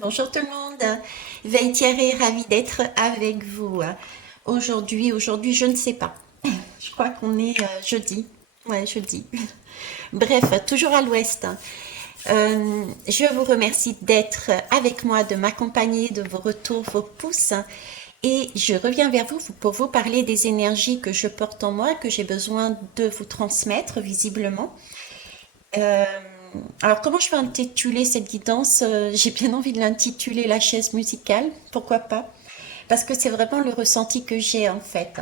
Bonjour tout le monde. Veille Thierry, ravie d'être avec vous. Aujourd'hui, je ne sais pas. Je crois qu'on est jeudi. Ouais, jeudi. Bref, toujours à l'ouest. Je vous remercie d'être avec moi, de m'accompagner, de vos retours, vos pouces. Et je reviens vers vous pour vous parler des énergies que je porte en moi, que j'ai besoin de vous transmettre visiblement. Euh, alors, comment je vais intituler cette guidance? J'ai bien envie de l'intituler la chaise musicale, pourquoi pas? Parce que c'est vraiment le ressenti que j'ai en fait.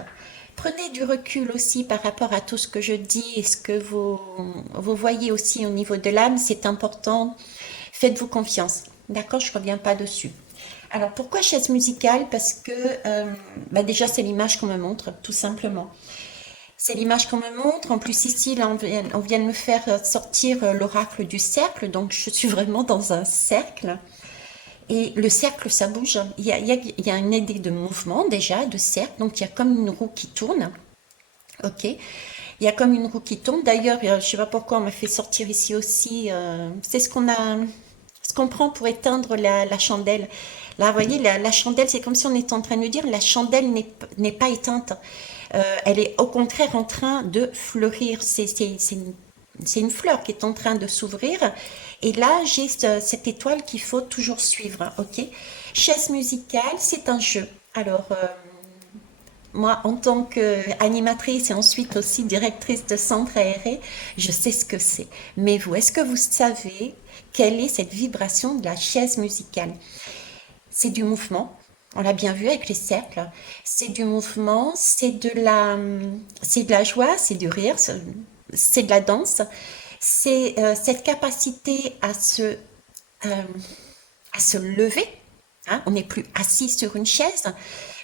Prenez du recul aussi par rapport à tout ce que je dis et ce que vous voyez aussi au niveau de l'âme, c'est important. Faites-vous confiance, d'accord? Je ne reviens pas dessus. Alors, pourquoi chaise musicale? Parce que déjà, c'est l'image qu'on me montre, tout simplement. C'est l'image qu'on me montre. En plus, ici, là, on vient de me faire sortir l'oracle du cercle. Donc, je suis vraiment dans un cercle. Et le cercle, ça bouge. Il y a une idée de mouvement déjà, de cercle. Donc, il y a comme une roue qui tourne. OK. Il y a comme une roue qui tourne. D'ailleurs, je ne sais pas pourquoi on m'a fait sortir ici aussi. C'est ce qu'on prend pour éteindre la chandelle. Là, vous voyez, la chandelle, c'est comme si on était en train de dire, la chandelle n'est pas éteinte. Elle est au contraire en train de fleurir. C'est une fleur qui est en train de s'ouvrir. Et là, j'ai cette étoile qu'il faut toujours suivre. OK. Chaise musicale, c'est un jeu. Alors, moi, en tant qu'animatrice et ensuite aussi directrice de centre aéré, je sais ce que c'est. Mais vous, est-ce que vous savez quelle est cette vibration de la chaise musicale? C'est du mouvement. On l'a bien vu avec les cercles. C'est du mouvement, c'est de la joie, c'est du rire, c'est de la danse. C'est cette capacité euh, à se lever. Hein, on n'est plus assis sur une chaise.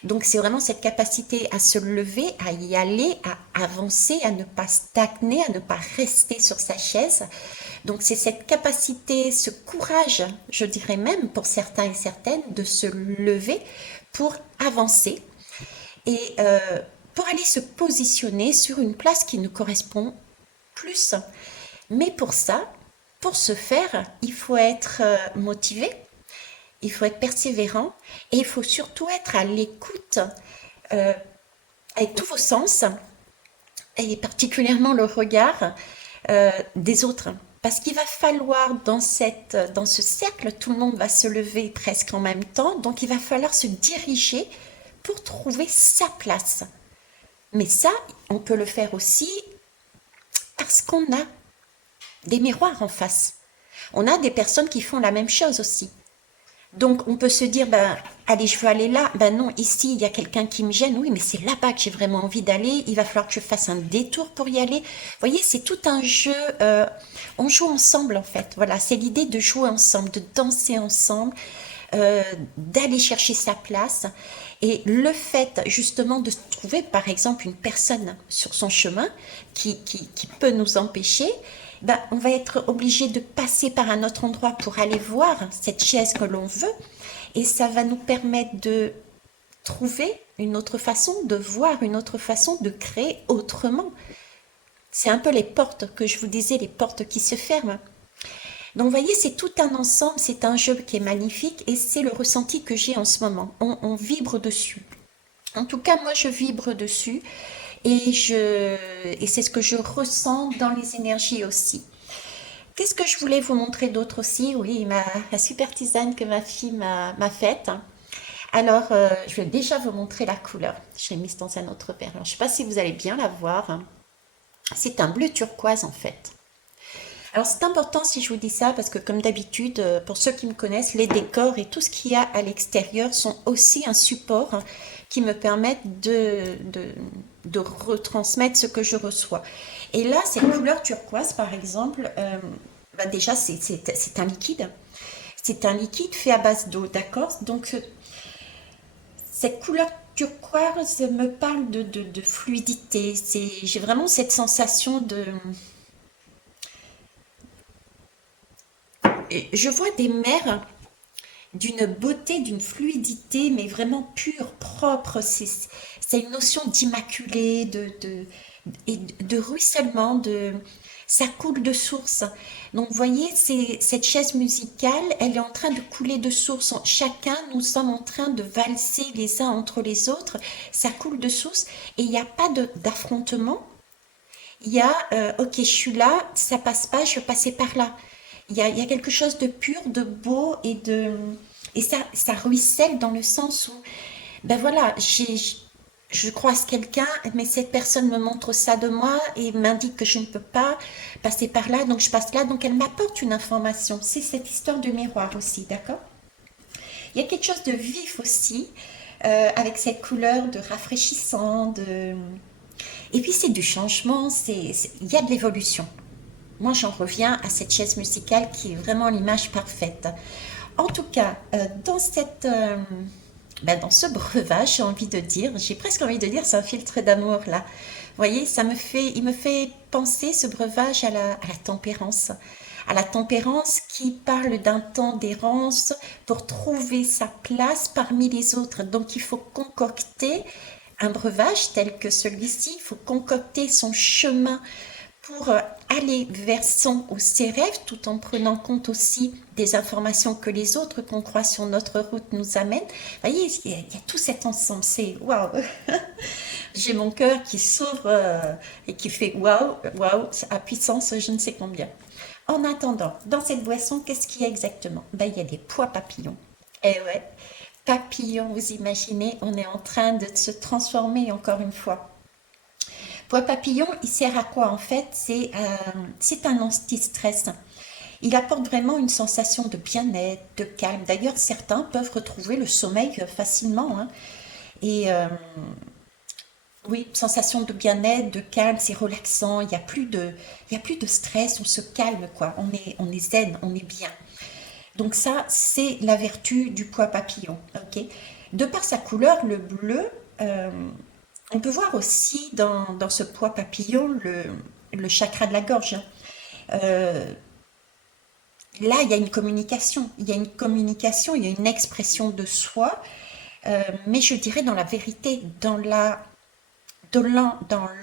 Donc c'est vraiment cette capacité à se lever, à y aller, à avancer, à ne pas stagner, à ne pas rester sur sa chaise. Donc c'est cette capacité, ce courage, je dirais même pour certains et certaines, de se lever pour avancer et pour aller se positionner sur une place qui nous correspond plus. Mais pour ça, pour ce faire, il faut être motivé, il faut être persévérant et il faut surtout être à l'écoute euh, avec tous vos sens et particulièrement le regard des autres. Parce qu'il va falloir dans ce cercle, tout le monde va se lever presque en même temps, donc il va falloir se diriger pour trouver sa place. Mais ça, on peut le faire aussi parce qu'on a des miroirs en face. On a des personnes qui font la même chose aussi. Donc on peut se dire, ben, allez, je veux aller là. Ben non, ici, il y a quelqu'un qui me gêne. Oui, mais c'est là-bas que j'ai vraiment envie d'aller. Il va falloir que je fasse un détour pour y aller. Vous voyez, c'est tout un jeu. On joue ensemble, en fait. Voilà, c'est l'idée de jouer ensemble, de danser ensemble, d'aller chercher sa place. Et le fait, justement, de trouver, par exemple, une personne sur son chemin qui peut nous empêcher, ben, on va être obligé de passer par un autre endroit pour aller voir cette chaise que l'on veut. Et ça va nous permettre de trouver une autre façon, de voir une autre façon, de créer autrement. C'est un peu les portes que je vous disais, les portes qui se ferment. Donc, vous voyez, c'est tout un ensemble, c'est un jeu qui est magnifique et c'est le ressenti que j'ai en ce moment. On vibre dessus. En tout cas, moi, je vibre dessus et c'est ce que je ressens dans les énergies aussi. Qu'est-ce que je voulais vous montrer d'autre aussi? Oui, la super tisane que ma fille m'a faite. Alors, je vais déjà vous montrer la couleur. Je l'ai mise dans un autre verre. Alors, je ne sais pas si vous allez bien la voir. C'est un bleu turquoise en fait. Alors, c'est important si je vous dis ça parce que comme d'habitude, pour ceux qui me connaissent, les décors et tout ce qu'il y a à l'extérieur sont aussi un support qui me permettent de retransmettre ce que je reçois. Et là, cette couleur turquoise, par exemple, déjà, c'est un liquide. C'est un liquide fait à base d'eau, d'accord? Donc, cette couleur turquoise me parle de fluidité. J'ai vraiment cette sensation de... Je vois des mers d'une beauté, d'une fluidité, mais vraiment pure, propre. C'est une notion d'immaculé, et de ruissellement, ça coule de source. Donc, vous voyez, cette chaise musicale, elle est en train de couler de source. Chacun, nous sommes en train de valser les uns entre les autres. Ça coule de source et il n'y a pas d'affrontement. Il y a, ok, je suis là, ça passe pas, je vais passer par là. Il y a quelque chose de pur, de beau et ça ruisselle dans le sens où, ben voilà, je croise quelqu'un, mais cette personne me montre ça de moi et m'indique que je ne peux pas passer par là, donc je passe là, donc elle m'apporte une information. C'est cette histoire de miroir aussi, d'accord? Il y a quelque chose de vif aussi, avec cette couleur de rafraîchissant, et puis c'est du changement, il y a de l'évolution. Moi, j'en reviens à cette chaise musicale qui est vraiment l'image parfaite. En tout cas, dans ce breuvage, j'ai envie de dire, j'ai presque envie de dire, c'est un filtre d'amour là. Vous voyez, il me fait penser ce breuvage à la tempérance qui parle d'un temps d'errance pour trouver sa place parmi les autres. Donc, il faut concocter un breuvage tel que celui-ci, il faut concocter son chemin pour aller vers son ou ses rêves tout en prenant compte aussi des informations que les autres qu'on croise sur notre route nous amènent. Vous voyez, il y a tout cet ensemble, c'est waouh. J'ai mon cœur qui s'ouvre et qui fait waouh, waouh, à puissance je ne sais combien. En attendant, dans cette boisson, qu'est-ce qu'il y a exactement? Ben, il y a des pois papillons. Eh ouais, papillons, vous imaginez, on est en train de se transformer encore une fois. Pois papillon, il sert à quoi en fait? C'est un anti-stress. Il apporte vraiment une sensation de bien-être, de calme. D'ailleurs, certains peuvent retrouver le sommeil facilement, hein. Et oui, sensation de bien-être, de calme, c'est relaxant. Il y a plus de stress, on se calme quoi. On est zen, on est bien. Donc ça, c'est la vertu du pois papillon. Ok. De par sa couleur, le bleu, euh, on peut voir aussi dans ce pois papillon le chakra de la gorge, hein. Euh, Là, il y a une communication, il y a une communication, il y a une expression de soi, mais je dirais dans la vérité, dans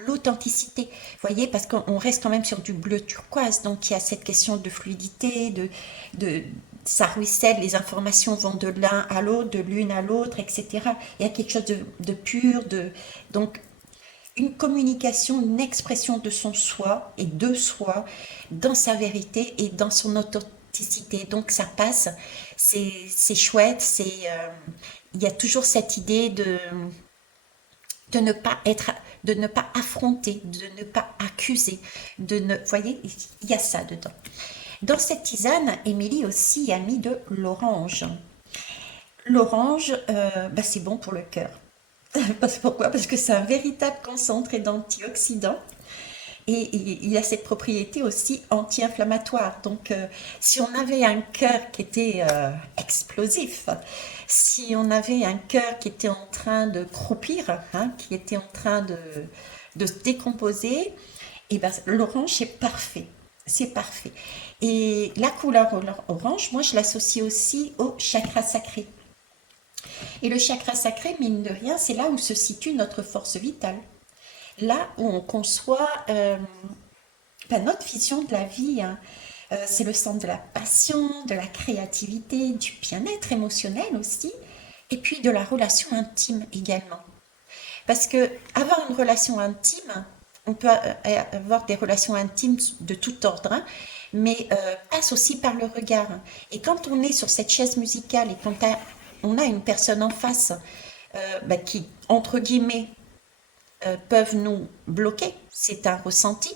l'authenticité. Vous voyez, parce qu'on reste quand même sur du bleu turquoise, donc il y a cette question de fluidité, de ça ruisselle, les informations vont de l'un à l'autre, de l'une à l'autre, etc. Il y a quelque chose de pur, donc une communication, une expression de son soi et de soi dans sa vérité et dans son authenticité. Donc ça passe, c'est chouette, il y a toujours cette idée de ne pas être, de ne pas affronter, de ne pas accuser, vous voyez, il y a ça dedans. Dans cette tisane, Émilie aussi a mis de l'orange. L'orange, c'est bon pour le cœur. Pourquoi? Parce que c'est un véritable concentré d'antioxydants et il a cette propriété aussi anti-inflammatoire. Donc, si on avait un cœur qui était explosif, si on avait un cœur qui était en train de croupir, hein, qui était en train de se décomposer, et ben, l'orange, c'est parfait. C'est parfait. Et la couleur orange, moi, je l'associe aussi au chakra sacré. Et le chakra sacré, mine de rien, c'est là où se situe notre force vitale. Là où on conçoit notre vision de la vie, hein. C'est le centre de la passion, de la créativité, du bien-être émotionnel aussi, et puis de la relation intime également. Parce que avoir une relation intime, on peut avoir des relations intimes de tout ordre, hein, mais passe aussi par le regard. Et quand on est sur cette chaise musicale et on a une personne en face qui, entre guillemets, peuvent nous bloquer, c'est un ressenti,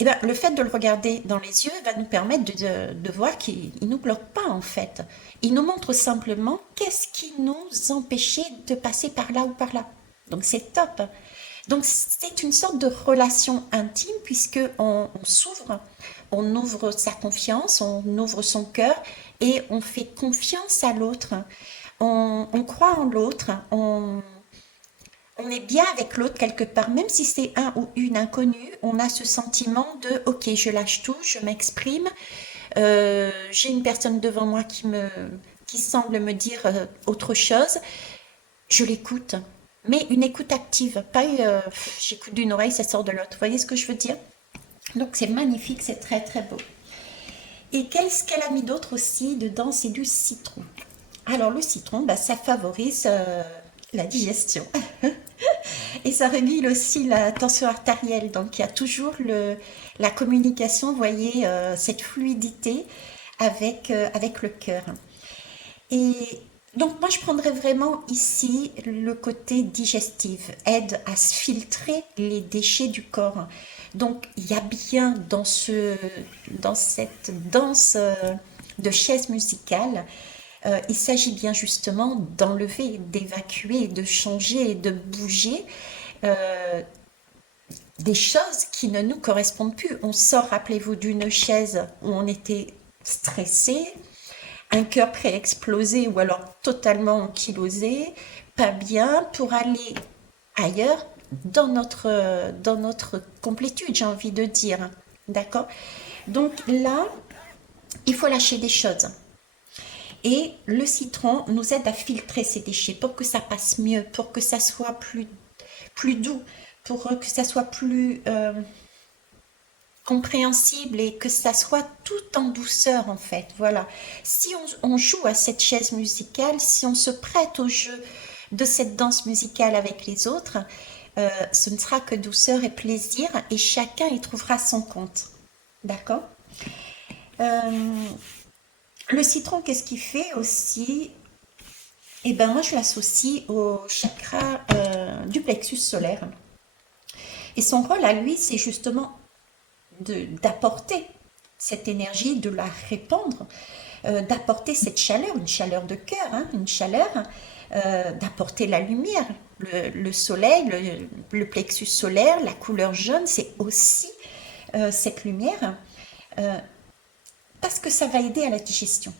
et ben, le fait de le regarder dans les yeux va nous permettre de voir qu'il ne nous bloque pas en fait. Il nous montre simplement qu'est-ce qui nous empêchait de passer par là ou par là. Donc c'est top. Donc c'est une sorte de relation intime puisque on s'ouvre, on ouvre sa confiance, on ouvre son cœur et on fait confiance à l'autre. On croit en l'autre, on est bien avec l'autre quelque part, même si c'est un ou une inconnue, on a ce sentiment de ok, je lâche tout, je m'exprime, j'ai une personne devant moi qui semble me dire autre chose, je l'écoute. mais une écoute active, pas j'écoute d'une oreille, ça sort de l'autre. Vous voyez ce que je veux dire? Donc c'est magnifique, c'est très très beau. Et qu'est-ce qu'elle a mis d'autre aussi dedans? C'est du citron. Alors le citron, bah, ça favorise la digestion et ça régule aussi la tension artérielle. Donc il y a toujours la communication, vous voyez, cette fluidité avec le cœur. Et donc moi je prendrais vraiment ici le côté digestif, aide à se filtrer les déchets du corps. Donc il y a bien dans cette danse de chaise musicale, il s'agit bien justement d'enlever, d'évacuer, de changer, de bouger euh, des choses qui ne nous correspondent plus. On sort, rappelez-vous, d'une chaise où on était stressé, un cœur pré-explosé ou alors totalement ankylosé, pas bien, pour aller ailleurs dans notre complétude, j'ai envie de dire. D'accord? Donc là, il faut lâcher des choses. Et le citron nous aide à filtrer ces déchets pour que ça passe mieux, pour que ça soit plus doux, pour que ça soit plus compréhensible et que ça soit tout en douceur en fait. Voilà. Si on joue à cette chaise musicale, si on se prête au jeu de cette danse musicale avec les autres, ce ne sera que douceur et plaisir et chacun y trouvera son compte. D'accord? Euh, le citron, qu'est-ce qu'il fait aussi? Eh ben moi, je l'associe au chakra du plexus solaire. Et son rôle à lui, c'est justement d'apporter cette énergie, de la répandre, d'apporter cette chaleur, une chaleur de cœur, hein, une chaleur, d'apporter la lumière. Le soleil, le plexus solaire, la couleur jaune, c'est aussi cette lumière, euh, parce que ça va aider à la digestion.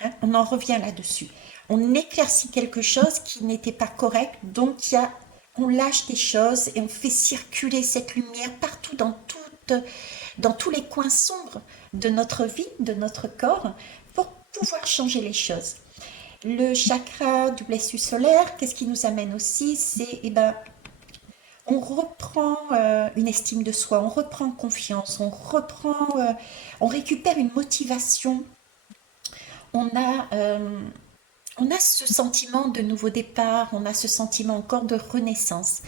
Hein, on en revient là-dessus. On éclaircit quelque chose qui n'était pas correct, donc on lâche des choses et on fait circuler cette lumière partout dans tous les coins sombres de notre vie, de notre corps, pour pouvoir changer les choses. Le chakra du plexus solaire, qu'est-ce qui nous amène aussi? C'est, eh ben, on reprend une estime de soi, on reprend confiance, on récupère une motivation, on a, euh, on a ce sentiment de nouveau départ, on a ce sentiment encore de renaissance.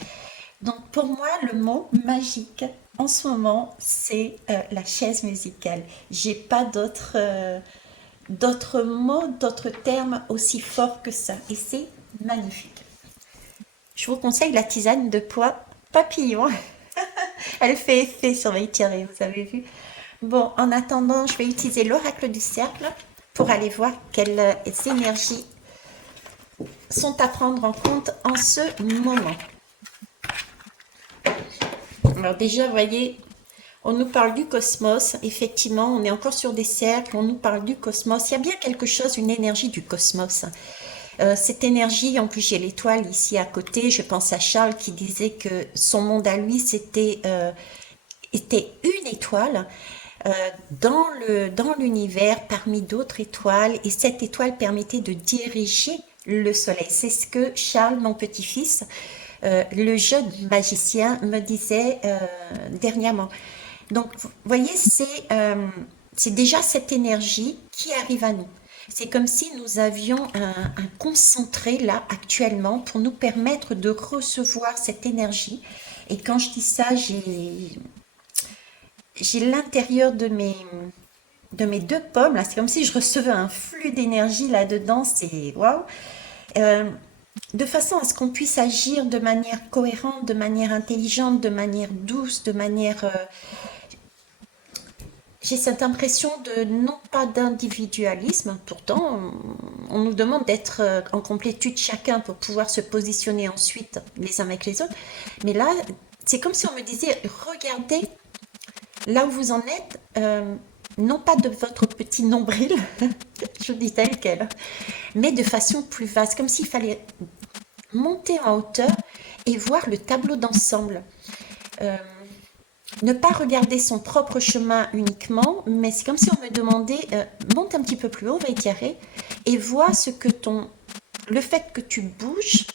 Donc pour moi, le mot magique en ce moment, c'est la chaise musicale. J'ai pas d'autres mots, d'autres termes aussi forts que ça. Et c'est magnifique. Je vous conseille la tisane de pois papillon. Elle fait effet sur mes tirés, vous avez vu. Bon, en attendant, je vais utiliser l'oracle du cercle pour aller voir quelles énergies sont à prendre en compte en ce moment. Alors déjà, vous voyez, on nous parle du cosmos. Effectivement, on est encore sur des cercles, on nous parle du cosmos. Il y a bien quelque chose, une énergie du cosmos. Cette énergie, en plus j'ai l'étoile ici à côté, je pense à Charles qui disait que son monde à lui, était une étoile dans l'univers parmi d'autres étoiles et cette étoile permettait de diriger le soleil. C'est ce que Charles, mon petit-fils, le jeune magicien, me disait dernièrement. Donc, vous voyez, c'est déjà cette énergie qui arrive à nous. C'est comme si nous avions un concentré là actuellement pour nous permettre de recevoir cette énergie. Et quand je dis ça, j'ai l'intérieur de mes deux pommes, là, c'est comme si je recevais un flux d'énergie là-dedans, c'est waouh! Euh, de façon à ce qu'on puisse agir de manière cohérente, de manière intelligente, de manière douce, de manière... j'ai cette impression de non pas d'individualisme, pourtant on nous demande d'être en complétude chacun pour pouvoir se positionner ensuite les uns avec les autres, mais là c'est comme si on me disait regardez là où vous en êtes, non pas de votre petit nombril, je dis tel quel, mais de façon plus vaste, comme s'il fallait monter en hauteur et voir le tableau d'ensemble. Euh, ne pas regarder son propre chemin uniquement, mais c'est comme si on me demandait, monte un petit peu plus haut, va étirer, et vois ce que le fait que tu bouges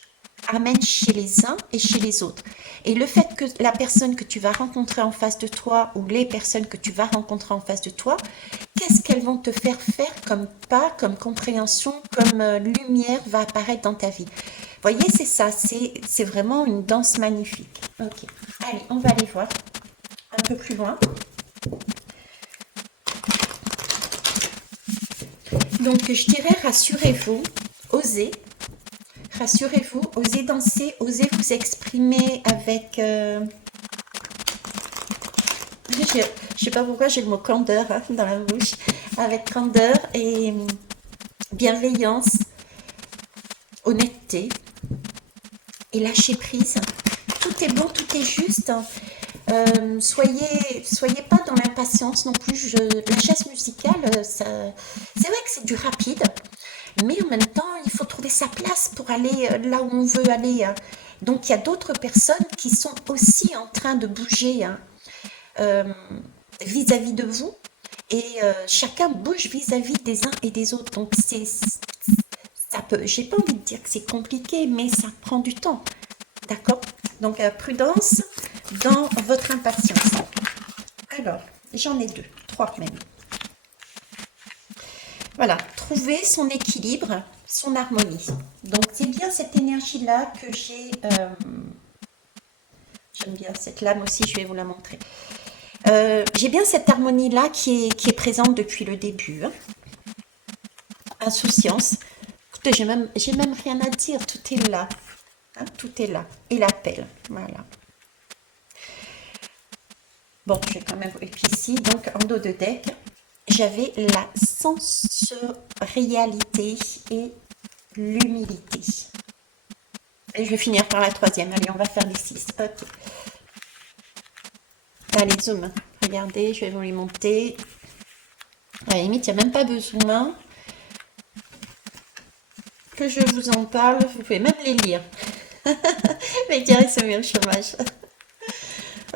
amène chez les uns et chez les autres. Et le fait que la personne que tu vas rencontrer en face de toi ou les personnes que tu vas rencontrer en face de toi, qu'est-ce qu'elles vont te faire faire comme pas, comme compréhension, comme lumière va apparaître dans ta vie. Vous voyez, c'est ça, c'est vraiment une danse magnifique. Ok, allez, on va aller voir un peu plus loin. Donc, je dirais, rassurez-vous, osez. Rassurez-vous, osez danser, osez vous exprimer avec... je ne sais pas pourquoi j'ai le mot candeur hein, dans la bouche. Avec candeur et bienveillance, honnêteté et lâcher prise. Tout est bon, tout est juste. Soyez pas dans l'impatience non plus. La chaise musicale, c'est vrai que c'est du rapide, mais en même temps, il faut trouver sa place pour aller là où on veut aller. Hein. Donc, il y a d'autres personnes qui sont aussi en train de bouger hein, vis-à-vis de vous, et chacun bouge vis-à-vis des uns et des autres. Donc, ça peut. J'ai pas envie de dire que c'est compliqué, mais ça prend du temps. D'accord? Donc, prudence dans votre impatience. Alors, j'en ai deux, trois même. Voilà, trouver son équilibre, son harmonie. Donc, c'est bien cette énergie-là que j'ai... j'aime bien cette lame aussi, je vais vous la montrer. J'ai bien cette harmonie-là qui est présente depuis le début. Hein. Insouciance. Écoutez, j'ai même rien à dire, tout est là. Hein, tout est là. Et l'appel, voilà. Bon, je vais quand même... Et puis ici, donc, en dos de deck, j'avais la sensorialité et l'humilité. Et je vais finir par la troisième. Allez, on va faire les 6. Ok. Allez, zoom. Regardez, je vais vous les monter. À la limite, il n'y a même pas besoin que je vous en parle. Vous pouvez même les lire. Mais direct, c'est mieux le chômage.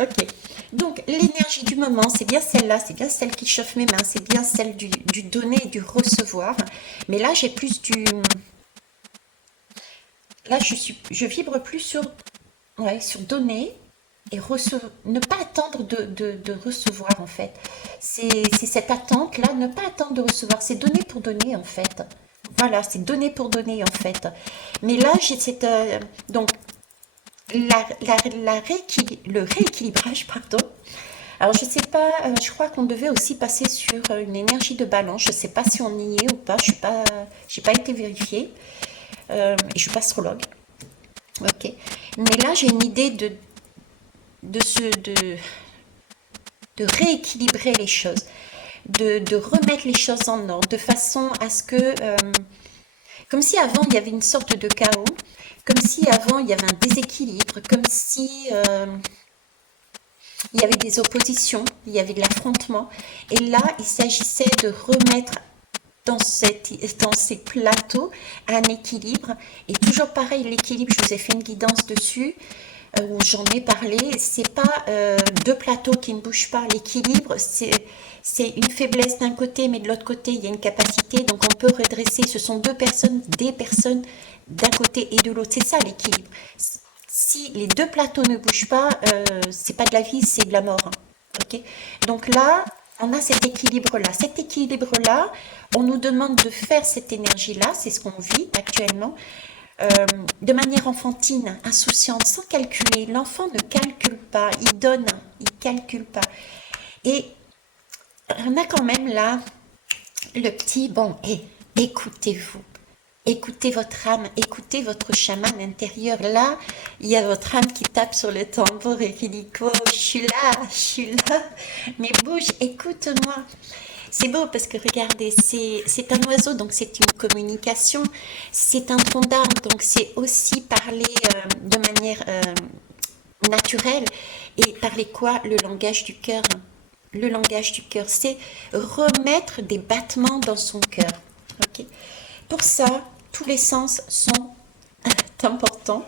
Ok. Donc, l'énergie du moment, c'est bien celle-là, c'est bien celle qui chauffe mes mains, c'est bien celle du donner et du recevoir. Mais là, j'ai plus du... Là, je vibre plus sur, ouais, sur donner et recevoir. Ne pas attendre de recevoir, en fait. C'est cette attente-là, ne pas attendre de recevoir. C'est donner pour donner, en fait. Voilà, c'est donner pour donner, en fait. Mais là, j'ai cette... donc, le rééquilibrage, pardon. Alors, je sais pas, je crois qu'on devait aussi passer sur une énergie de balance. Je sais pas si on y est ou pas. J'ai pas été vérifiée. Et je suis pas astrologue. Ok. Mais là, j'ai une idée de rééquilibrer les choses, de remettre les choses en ordre, de façon à ce que, comme si avant il y avait une sorte de chaos, comme si avant il y avait un déséquilibre, comme si il y avait des oppositions, il y avait de l'affrontement. Et là, il s'agissait de remettre dans ces plateaux un équilibre. Et toujours pareil, l'équilibre, je vous ai fait une guidance dessus, où j'en ai parlé. C'est pas deux plateaux qui ne bougent pas. L'équilibre, c'est une faiblesse d'un côté, mais de l'autre côté, il y a une capacité. Donc, on peut redresser. Ce sont des personnes d'un côté et de l'autre. C'est ça l'équilibre. Si les deux plateaux ne bougent pas, c'est pas de la vie, c'est de la mort. Hein. Ok. Donc là, on a cet équilibre-là. Cet équilibre-là, on nous demande de faire cette énergie-là, c'est ce qu'on vit actuellement, de manière enfantine, insouciante, sans calculer. L'enfant ne calcule pas, il donne, il calcule pas. Et on a quand même là le petit, bon, écoutez-vous. Écoutez votre âme, écoutez votre chaman intérieur. Là, il y a votre âme qui tape sur le tambour et qui dit quoi, je suis là, mais bouge, écoute-moi. C'est beau parce que regardez, c'est un oiseau, donc c'est une communication, c'est un tronc d'arbre, donc c'est aussi parler de manière naturelle. Et parler quoi? Le langage du cœur. Le langage du cœur, c'est remettre des battements dans son cœur. Ok. Pour ça, tous les sens sont importants.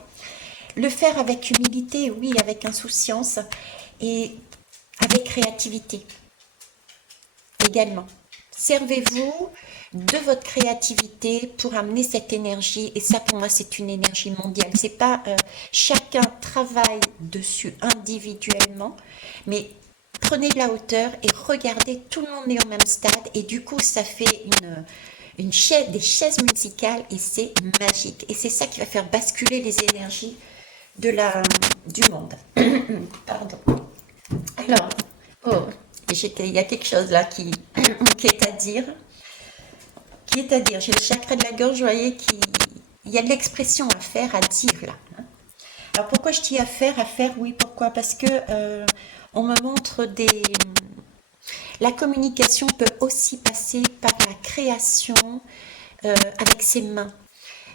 Le faire avec humilité, oui, avec insouciance et avec créativité également. Servez-vous, de votre créativité pour amener cette énergie. Et ça, pour moi, c'est une énergie mondiale. C'est pas chacun travaille dessus individuellement, mais prenez de la hauteur et regardez, tout le monde est au même stade. Et du coup, ça fait une chaise, des chaises musicales et c'est magique. Et c'est ça qui va faire basculer les énergies de du monde. Pardon. Alors, oh, il y a quelque chose là qui est à dire. Qui est à dire. J'ai le chakra de la gorge, vous voyez, il y a de l'expression à faire, à dire là. Alors pourquoi je dis à faire, oui, pourquoi? Parce que on me montre des... La communication peut aussi passer par la création avec ses mains.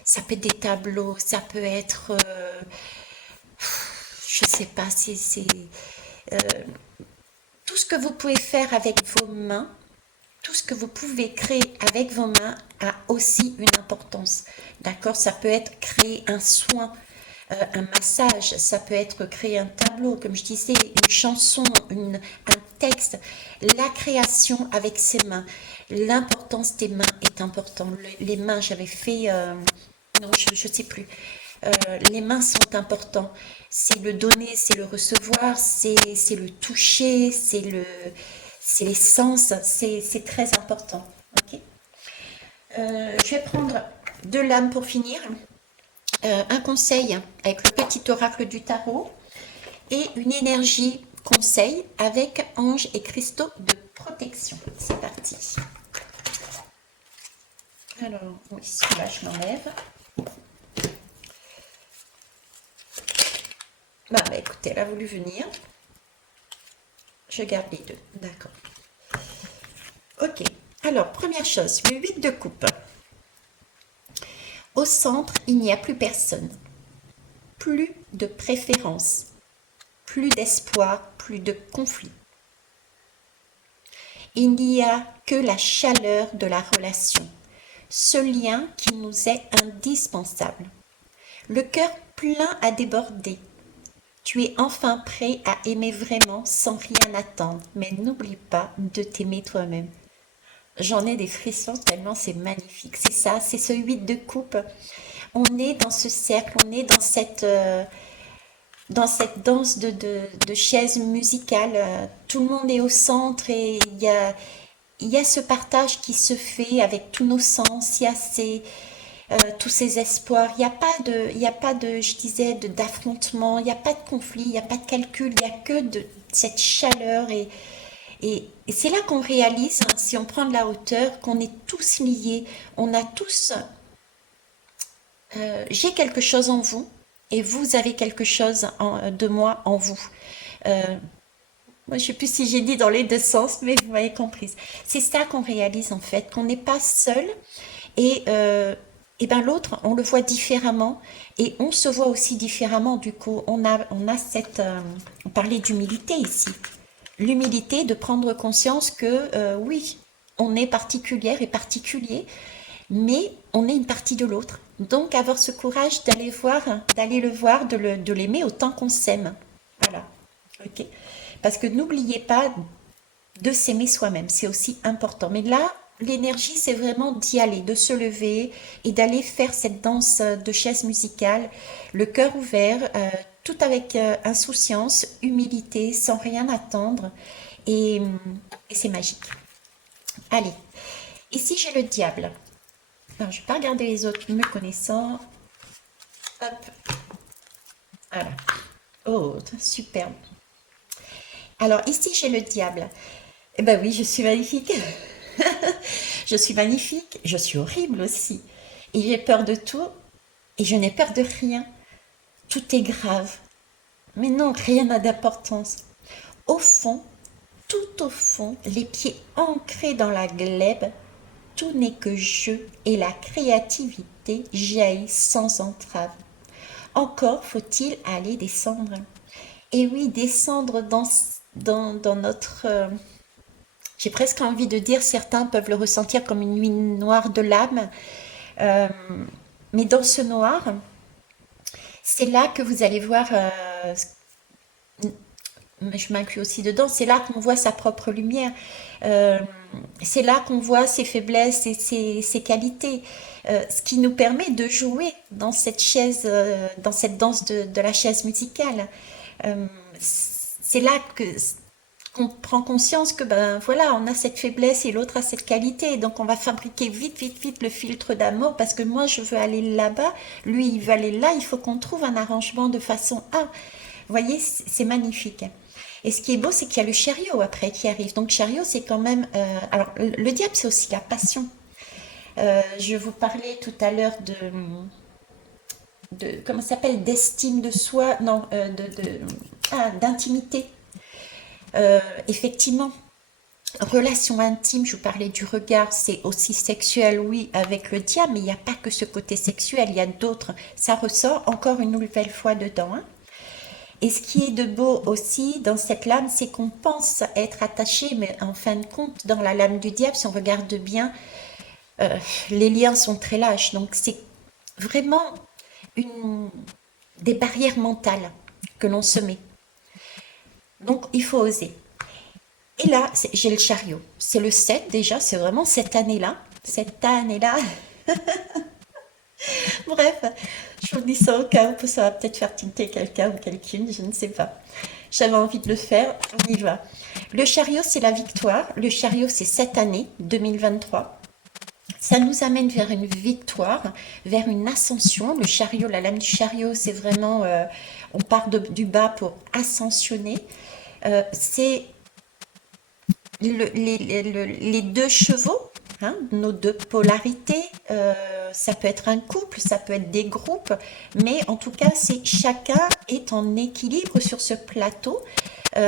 Ça peut être des tableaux, ça peut être, je sais pas, euh, tout ce que vous pouvez faire avec vos mains, tout ce que vous pouvez créer avec vos mains a aussi une importance. D'accord? Ça peut être créer un soin, un massage, ça peut être créer un tableau, comme je disais, une chanson, un texte. La création avec ses mains. L'importance des mains est importante. Les mains, j'avais fait... non, je ne sais plus. Les mains sont importants. C'est le donner, c'est le recevoir, c'est le toucher, c'est les sens, c'est très important. Ok. Je vais prendre de l'âme pour finir. Un conseil avec le petit oracle du tarot et une énergie conseil avec anges et cristaux de protection. C'est parti. Alors, oui, celui-là, je l'enlève. Bah, écoutez, elle a voulu venir. Je garde les deux. D'accord. Ok. Alors, première chose, le 8 de coupe. Au centre, il n'y a plus personne. Plus de préférence. Plus d'espoir, plus de conflit. Il n'y a que la chaleur de la relation. Ce lien qui nous est indispensable. Le cœur plein à déborder. Tu es enfin prêt à aimer vraiment sans rien attendre, mais n'oublie pas de t'aimer toi-même. J'en ai des frissons tellement c'est magnifique. C'est ça, c'est ce 8 de coupe. On est dans ce cercle, on est dans cette danse de chaises musicales. Tout le monde est au centre et il y a ce partage qui se fait avec tous nos sens. Il y a tous ces espoirs. Il y a pas de, je disais, d'affrontement. Il n'y a pas de conflit. Il n'y a pas de calcul. Il n'y a que de cette chaleur et c'est là qu'on réalise, hein, si on prend de la hauteur, qu'on est tous liés. On a tous, j'ai quelque chose en vous et vous avez quelque chose de moi en vous. Euh, Moi, je ne sais plus si j'ai dit dans les deux sens, mais vous m'avez comprise. C'est ça qu'on réalise en fait, qu'on n'est pas seul et ben l'autre, on le voit différemment et on se voit aussi différemment. Du coup, on a cette, on parlait d'humilité ici, l'humilité de prendre conscience que oui, on est particulière et particulier, mais on est une partie de l'autre. Donc, avoir ce courage d'aller le voir, de l'aimer autant qu'on s'aime. Voilà. Ok. Parce que n'oubliez pas de s'aimer soi-même, c'est aussi important. Mais là, l'énergie, c'est vraiment d'y aller, de se lever et d'aller faire cette danse de chaise musicale, le cœur ouvert, tout avec insouciance, humilité, sans rien attendre. Et, et c'est magique. Allez, ici j'ai le diable. Alors, je ne vais pas regarder les autres me connaissant. Hop, voilà. Oh, superbe. Alors, ici j'ai le diable. Eh ben oui, je suis magnifique. Je suis magnifique, je suis horrible aussi. Et j'ai peur de tout et je n'ai peur de rien. Tout est grave. Mais non, rien n'a d'importance. Au fond, tout au fond, les pieds ancrés dans la glèbe, tout n'est que jeu et la créativité jaillit sans entrave. Encore faut-il aller descendre. Et oui, descendre dans notre... j'ai presque envie de dire, certains peuvent le ressentir comme une nuit noire de l'âme. Euh, mais dans ce noir, c'est là que vous allez voir mais je m'inclus aussi dedans, c'est là qu'on voit sa propre lumière. Euh, c'est là qu'on voit ses faiblesses et ses qualités. Ce qui nous permet de jouer dans cette chaise, dans cette danse de la chaise musicale. Euh, c'est là que qu'on prend conscience que ben voilà, on a cette faiblesse et l'autre a cette qualité. Donc on va fabriquer vite, vite, vite le filtre d'amour parce que moi je veux aller là-bas, lui il veut aller là, il faut qu'on trouve un arrangement de façon A. Vous voyez, c'est magnifique. Et ce qui est beau, c'est qu'il y a le chariot après qui arrive. Donc chariot, c'est quand même... alors le diable, c'est aussi la passion. Je vous parlais tout à l'heure de comment ça s'appelle, d'estime de soi, non, d'intimité. Effectivement, relation intime, je vous parlais du regard, c'est aussi sexuel, oui, avec le diable, mais il n'y a pas que ce côté sexuel, il y a d'autres. Ça ressort encore une nouvelle fois dedans, hein. Et ce qui est de beau aussi dans cette lame, c'est qu'on pense être attaché, mais en fin de compte, dans la lame du diable, si on regarde bien, euh, les liens sont très lâches. Donc c'est vraiment une, des barrières mentales que l'on se met. Donc il faut oser. Et là, j'ai le chariot. C'est le 7 déjà, c'est vraiment cette année-là. Cette année-là. Bref, je vous dis ça au cas où ça va peut-être faire tilter quelqu'un ou quelqu'une, je ne sais pas. J'avais envie de le faire, on y va. Le chariot, c'est la victoire. Le chariot, c'est cette année, 2023. Ça nous amène vers une victoire, vers une ascension. Le chariot, la lame du chariot, c'est vraiment, on part du bas pour ascensionner. C'est les deux chevaux, hein, nos deux polarités. Ça peut être un couple, ça peut être des groupes, mais en tout cas, c'est chacun est en équilibre sur ce plateau. Il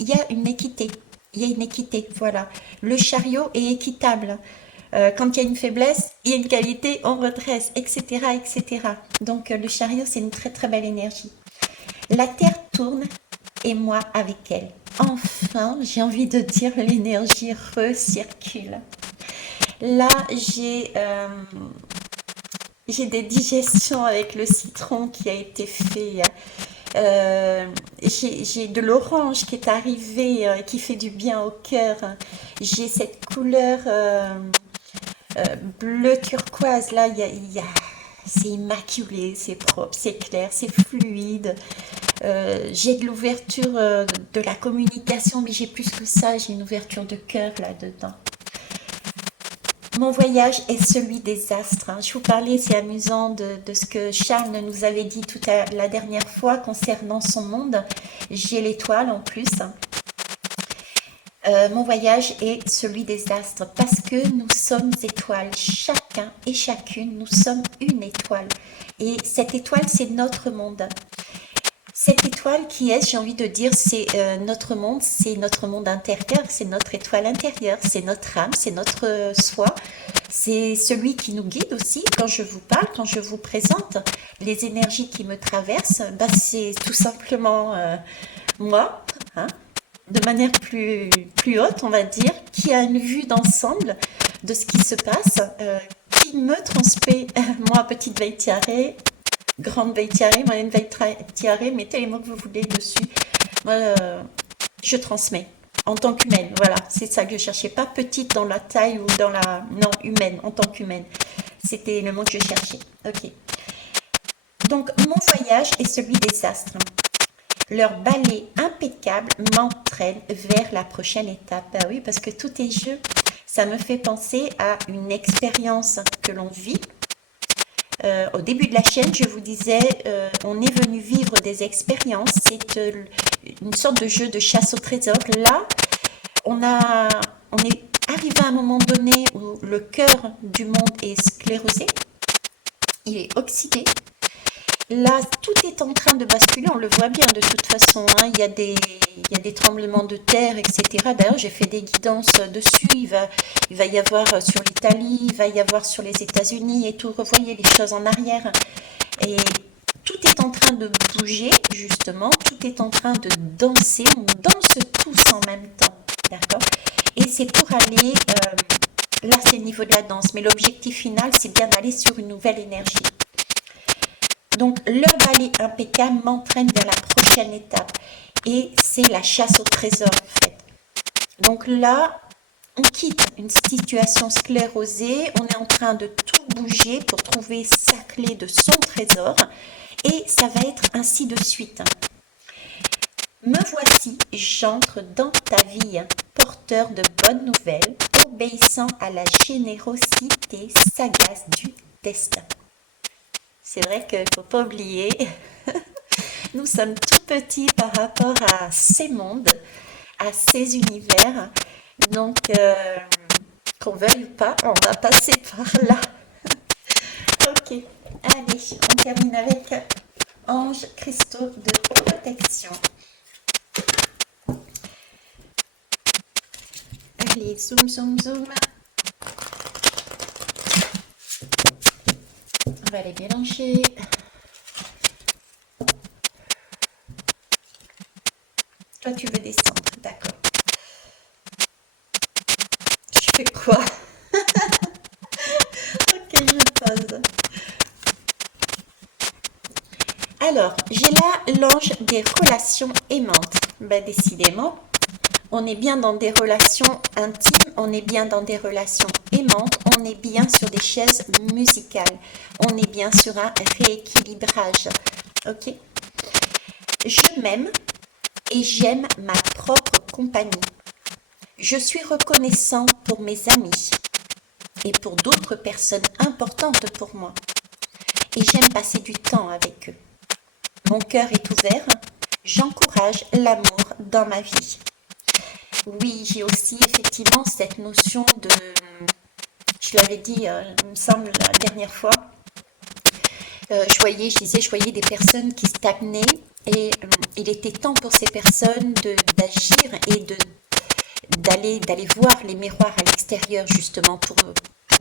y a une équité. Il y a une équité, voilà. Le chariot est équitable. Quand il y a une faiblesse, il y a une qualité, on redresse, etc., etc. Donc le chariot, c'est une très très belle énergie. La Terre tourne et moi avec elle. Enfin, j'ai envie de dire, l'énergie recircule. Là, j'ai des digestions avec le citron qui a été fait. J'ai de l'orange qui est arrivé, qui fait du bien au cœur. J'ai cette couleur bleu turquoise. Là, c'est immaculé, c'est propre, c'est clair, c'est fluide. J'ai de l'ouverture de la communication, mais j'ai plus que ça, j'ai une ouverture de cœur là-dedans. Mon voyage est celui des astres, hein. Je vous parlais, c'est amusant de ce que Charles nous avait dit la dernière fois concernant son monde. J'ai l'étoile en plus. Mon voyage est celui des astres parce que nous sommes étoiles. Chacun et chacune, nous sommes une étoile. Et cette étoile, c'est notre monde. Cette étoile qui est, j'ai envie de dire, c'est notre monde intérieur, c'est notre étoile intérieure, c'est notre âme, c'est notre soi, c'est celui qui nous guide aussi. Quand je vous parle, quand je vous présente les énergies qui me traversent, bah, c'est tout simplement moi, hein, de manière plus haute, on va dire, qui a une vue d'ensemble de ce qui se passe, qui me transmet, moi, petite veille tiarée, grande veille tiarée, moyenne veille tiarée, mettez les mots que vous voulez dessus. Moi, je transmets en tant qu'humaine. Voilà, c'est ça que je cherchais. Pas petite dans la taille ou dans la... Non, humaine, en tant qu'humaine. C'était le mot que je cherchais. Ok. Donc, mon voyage est celui des astres. Leur balai impeccable m'entraîne vers la prochaine étape. Bah oui, parce que tout est jeu. Ça me fait penser à une expérience que l'on vit. Au début de la chaîne, je vous disais, on est venu vivre des expériences. C'est une sorte de jeu de chasse au trésor. Là, on est arrivé à un moment donné où le cœur du monde est sclérosé, il est oxydé. Là, tout est en train de basculer, on le voit bien de toute façon, hein. Il y a des tremblements de terre, etc. D'ailleurs, j'ai fait des guidances dessus. Il va y avoir sur l'Italie, il va y avoir sur les États-Unis et tout. Revoyez les choses en arrière. Et tout est en train de bouger, justement. Tout est en train de danser. On danse tous en même temps. D'accord? Et c'est pour aller... là, c'est le niveau de la danse. Mais l'objectif final, c'est bien d'aller sur une nouvelle énergie. Donc, leur balai impeccable m'entraîne vers la prochaine étape. et c'est la chasse au trésor en fait. Donc là, on quitte une situation sclérosée, on est en train de tout bouger pour trouver sa clé de son trésor et ça va être ainsi de suite. Me voici, j'entre dans ta vie, porteur de bonnes nouvelles, obéissant à la générosité sagace du destin. C'est vrai qu'il ne faut pas oublier, nous sommes tout petits par rapport à ces mondes, à ces univers. Donc, qu'on veuille ou pas, on va passer par là. Ok, allez, on termine avec ange cristaux de protection. Allez, zoom, zoom, zoom. On va les mélanger. Toi, tu veux descendre, d'accord. Je fais quoi? Ok, je pose. Alors, j'ai là l'ange des relations aimantes. Ben, décidément, on est bien dans des relations intimes, on est bien dans des relations aimantes, on est bien sur des chaises musicales, on est bien sur un rééquilibrage. Ok? Je m'aime et j'aime ma propre compagnie. Je suis reconnaissant pour mes amis et pour d'autres personnes importantes pour moi. Et j'aime passer du temps avec eux. Mon cœur est ouvert, j'encourage l'amour dans ma vie. Oui, j'ai aussi effectivement cette notion de, je l'avais dit, il me semble, la dernière fois, je voyais des personnes qui stagnaient et il était temps pour ces personnes d'agir et d'aller voir les miroirs à l'extérieur justement pour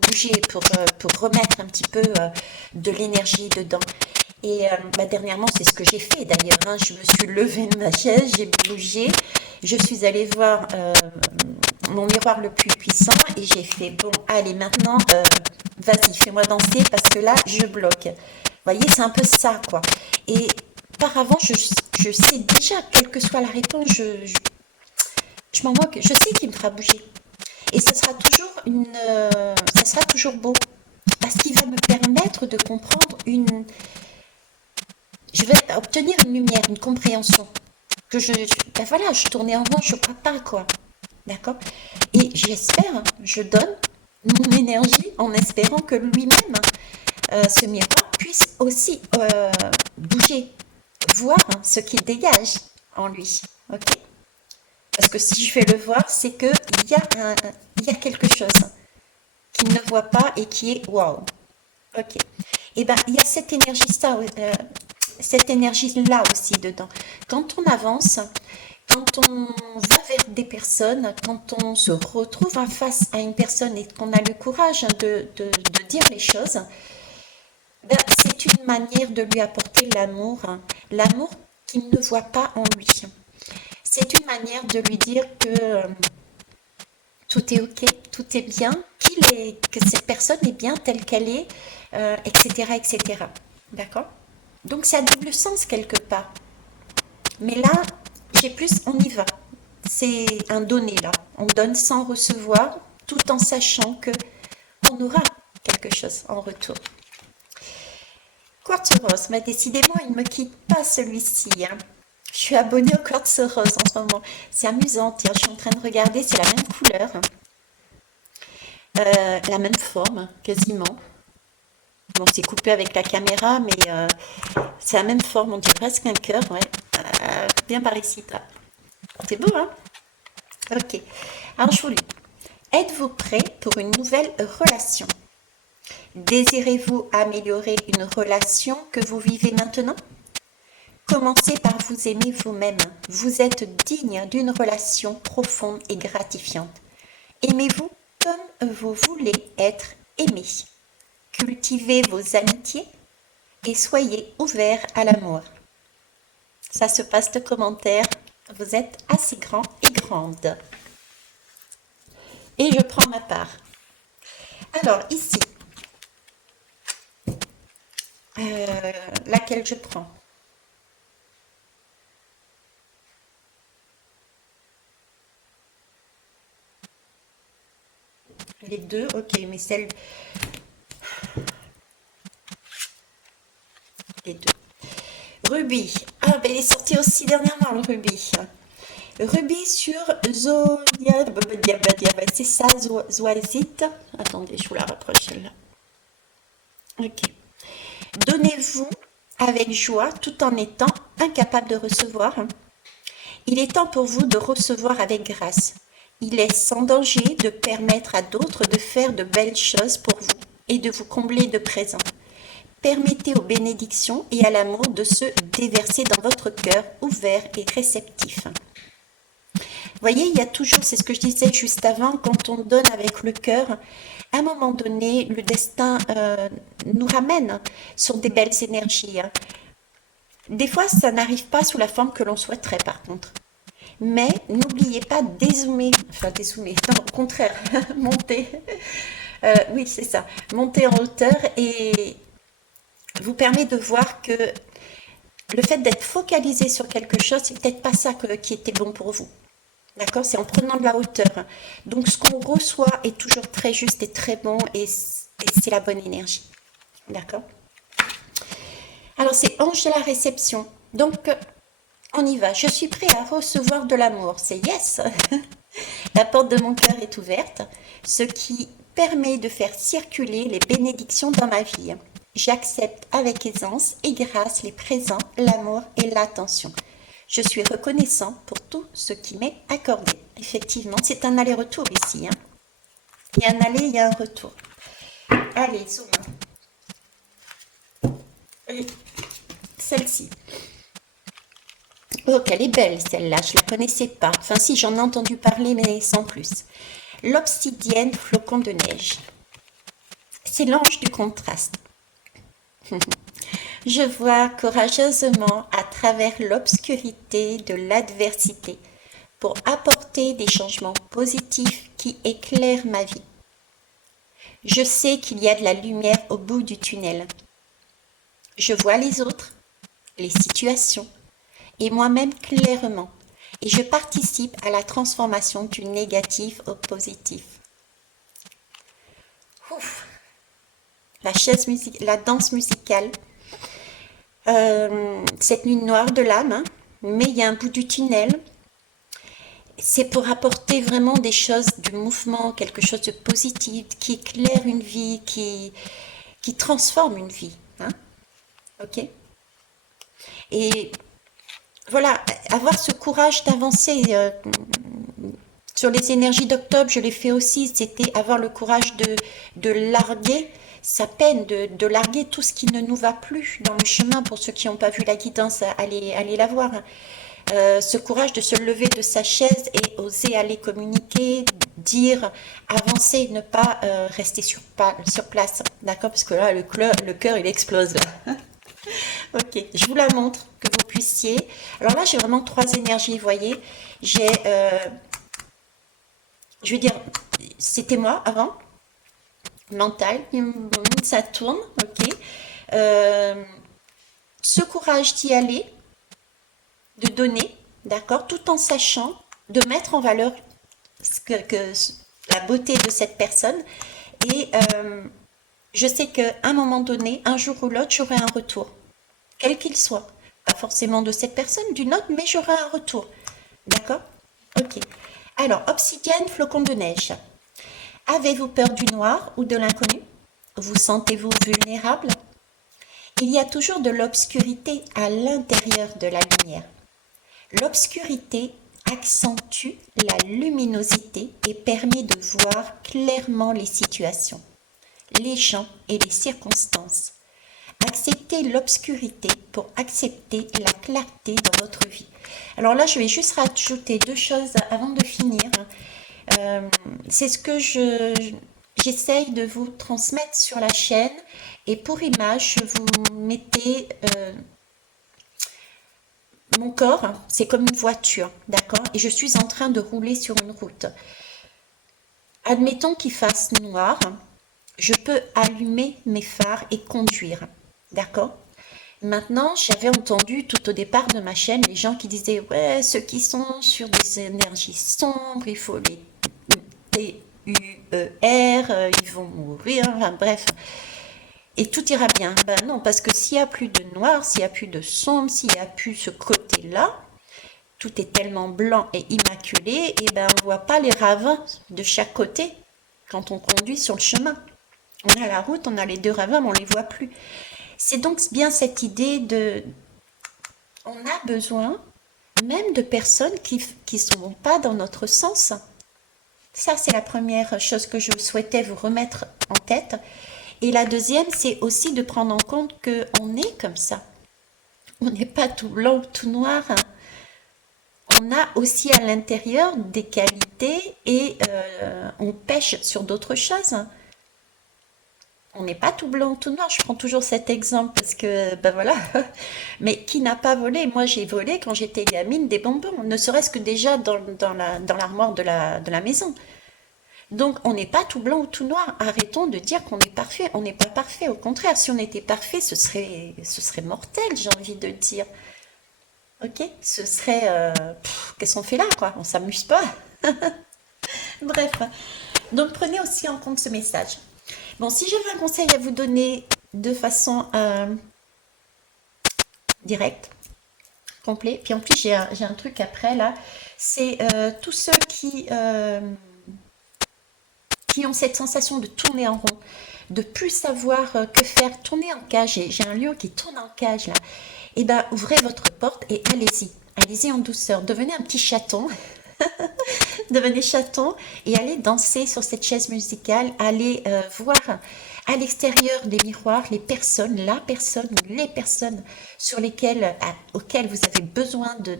bouger, pour remettre un petit peu de l'énergie dedans. Et dernièrement, c'est ce que j'ai fait d'ailleurs. Hein. Je me suis levée de ma chaise, j'ai bougé, je suis allée voir mon miroir le plus puissant et j'ai fait, bon, allez, maintenant, vas-y, fais-moi danser parce que là, je bloque. Vous voyez, c'est un peu ça, quoi. Et par avant, je sais déjà, quelle que soit la réponse, je m'en moque, je sais qu'il me fera bouger. Et ça sera toujours beau parce qu'il va me permettre de comprendre je vais obtenir une lumière, une compréhension. Que voilà, je tournais en rond, je ne crois pas, quoi. D'accord? Et j'espère, je donne mon énergie en espérant que lui-même, ce miroir, puisse aussi bouger, voir ce qu'il dégage en lui. Ok? Parce que si je vais le voir, c'est qu'il y a quelque chose qu'il ne voit pas et qui est waouh. Ok. Et bien, il y a cette énergie-là aussi dedans. Quand on avance, quand on va vers des personnes, quand on se retrouve en face à une personne et qu'on a le courage de dire les choses, ben, c'est une manière de lui apporter l'amour, hein, l'amour qu'il ne voit pas en lui. C'est une manière de lui dire que tout est ok, tout est bien, que cette personne est bien telle qu'elle est, etc., etc. D'accord? Donc c'est à double sens quelque part. Mais là, j'ai plus, on y va. C'est un donner là. On donne sans recevoir, tout en sachant que on aura quelque chose en retour. Quartz rose, mais décidément, il ne me quitte pas celui-ci. Hein. Je suis abonnée au quartz rose en ce moment. C'est amusant. Tiens, je suis en train de regarder, c'est la même couleur. La même forme, quasiment. Bon, c'est coupé avec la caméra, mais c'est la même forme. On dirait presque un cœur, ouais. Bien par ici, là. C'est beau, hein? Ok. Alors, je vous lis. Êtes-vous prêt pour une nouvelle relation? Désirez-vous améliorer une relation que vous vivez maintenant? Commencez par vous aimer vous-même. Vous êtes digne d'une relation profonde et gratifiante. Aimez-vous comme vous voulez être aimé. Cultivez vos amitiés et soyez ouvert à l'amour. Ça se passe de commentaires. Vous êtes assez grand et grande. Et je prends ma part. Alors, ici, laquelle je prends? les deux. Ok, mais celle... Les deux. Rubis. Ah, ben il est sorti aussi dernièrement, le rubis. Rubis sur Zodia... C'est ça, Zoisite. Attendez, je vous la rapproche, celle-là. Ok. Donnez-vous avec joie tout en étant incapable de recevoir. Il est temps pour vous de recevoir avec grâce. Il est sans danger de permettre à d'autres de faire de belles choses pour vous et de vous combler de présents. Permettez aux bénédictions et à l'amour de se déverser dans votre cœur ouvert et réceptif. Vous voyez, il y a toujours, c'est ce que je disais juste avant, quand on donne avec le cœur, à un moment donné, le destin nous ramène sur des belles énergies. Des fois, ça n'arrive pas sous la forme que l'on souhaiterait, par contre. Mais n'oubliez pas dézoomer, non, au contraire, monter. Oui, c'est ça, monter en hauteur et vous permet de voir que le fait d'être focalisé sur quelque chose, c'est peut-être pas ça qui était bon pour vous. D'accord? C'est en prenant de la hauteur. Donc, ce qu'on reçoit est toujours très juste et très bon et c'est la bonne énergie. D'accord? Alors, c'est ange de la réception. Donc, on y va. Je suis prêt à recevoir de l'amour. C'est yes. La porte de mon cœur est ouverte, ce qui permet de faire circuler les bénédictions dans ma vie. J'accepte avec aisance et grâce les présents, l'amour et l'attention. Je suis reconnaissant pour tout ce qui m'est accordé. Effectivement, c'est un aller-retour ici. Il y a un aller, il y a un retour. Allez, zoom. Celle-ci. Oh, qu'elle est belle celle-là, je ne la connaissais pas. Enfin si, j'en ai entendu parler, mais sans plus. L'obsidienne flocon de neige. C'est l'ange du contraste. Je vois courageusement à travers l'obscurité de l'adversité pour apporter des changements positifs qui éclairent ma vie. Je sais qu'il y a de la lumière au bout du tunnel. Je vois les autres, les situations et moi-même clairement et je participe à la transformation du négatif au positif. Ouf. La danse musicale, cette nuit noire de l'âme, mais il y a un bout du tunnel. C'est pour apporter vraiment des choses, du mouvement, quelque chose de positif, qui éclaire une vie, qui transforme une vie. Ok? Et voilà, avoir ce courage d'avancer. Sur les énergies d'octobre, je l'ai fait aussi, c'était avoir le courage de larguer sa peine, de larguer tout ce qui ne nous va plus dans le chemin. Pour ceux qui n'ont pas vu la guidance, allez la voir. Ce courage de se lever de sa chaise et oser aller communiquer, dire, avancer, ne pas rester sur place. D'accord? Parce que là, le cœur, il explose. Ok, je vous la montre, que vous puissiez. Alors là, j'ai vraiment trois énergies, vous voyez. J'ai, je vais dire, c'était moi avant, mental, ça tourne, ok. Ce courage d'y aller, de donner, d'accord, tout en sachant de mettre en valeur la beauté de cette personne. Et je sais qu'à un moment donné, un jour ou l'autre, j'aurai un retour, quel qu'il soit. Pas forcément de cette personne, d'une autre, mais j'aurai un retour. D'accord? Ok. Alors, obsidienne, flocon de neige. Avez-vous peur du noir ou de l'inconnu? Vous sentez-vous vulnérable? Il y a toujours de l'obscurité à l'intérieur de la lumière. L'obscurité accentue la luminosité et permet de voir clairement les situations, les gens et les circonstances. Acceptez l'obscurité pour accepter la clarté dans votre vie. Alors là, je vais juste rajouter deux choses avant de finir. C'est ce que j'essaye de vous transmettre sur la chaîne. Et pour image, vous mettez mon corps, c'est comme une voiture, d'accord? Et je suis en train de rouler sur une route. Admettons qu'il fasse noir, je peux allumer mes phares et conduire, d'accord? Maintenant, j'avais entendu tout au départ de ma chaîne les gens qui disaient ouais, ceux qui sont sur des énergies sombres, il faut les ils vont mourir, enfin bref, et tout ira bien. Ben non, parce que s'il n'y a plus de noir, s'il n'y a plus de sombre, s'il n'y a plus ce côté-là, tout est tellement blanc et immaculé, et ben on voit pas les ravins de chaque côté quand on conduit sur le chemin. On a la route, on a les deux ravins, mais on les voit plus. C'est donc bien cette idée de, on a besoin même de personnes qui sont pas dans notre sens. Ça, c'est la première chose que je souhaitais vous remettre en tête. Et la deuxième, c'est aussi de prendre en compte qu'on est comme ça. On n'est pas tout blanc ou tout noir, hein. On a aussi à l'intérieur des qualités et on pêche sur d'autres choses. On n'est pas tout blanc, tout noir. Je prends toujours cet exemple parce que, ben voilà. Mais qui n'a pas volé? Moi, j'ai volé quand j'étais gamine des bonbons, ne serait-ce que déjà dans l'armoire de la maison. Donc, on n'est pas tout blanc ou tout noir. Arrêtons de dire qu'on est parfait. On n'est pas parfait. Au contraire, si on était parfait, ce serait mortel, j'ai envie de dire. Ok? Ce serait... qu'est-ce qu'on fait là, quoi? On s'amuse pas. Bref. Donc, prenez aussi en compte ce message. Bon, si j'avais un conseil à vous donner de façon directe, complet, puis en plus j'ai un truc après là, c'est tous ceux qui ont cette sensation de tourner en rond, de plus savoir que faire, tourner en cage. J'ai un lion qui tourne en cage là. Eh ben, ouvrez votre porte et allez-y. Allez-y en douceur. Devenez un petit chaton. Devenez chaton et allez danser sur cette chaise musicale. Allez voir à l'extérieur des miroirs les personnes, la personne ou les personnes sur auxquelles vous avez besoin de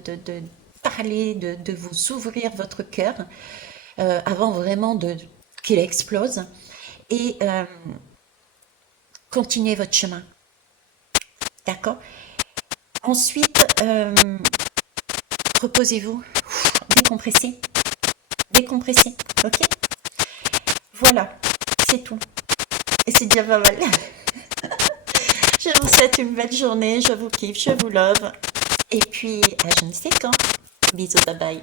parler, de vous ouvrir votre cœur avant vraiment qu'il explose. Et continuez votre chemin. D'accord? Ensuite, reposez-vous, décompressez, décompressez, ok? Voilà, c'est tout. Et c'est déjà pas mal. Je vous souhaite une belle journée, je vous kiffe, je vous love. Et puis, à je ne sais quand. Bisous, bye bye.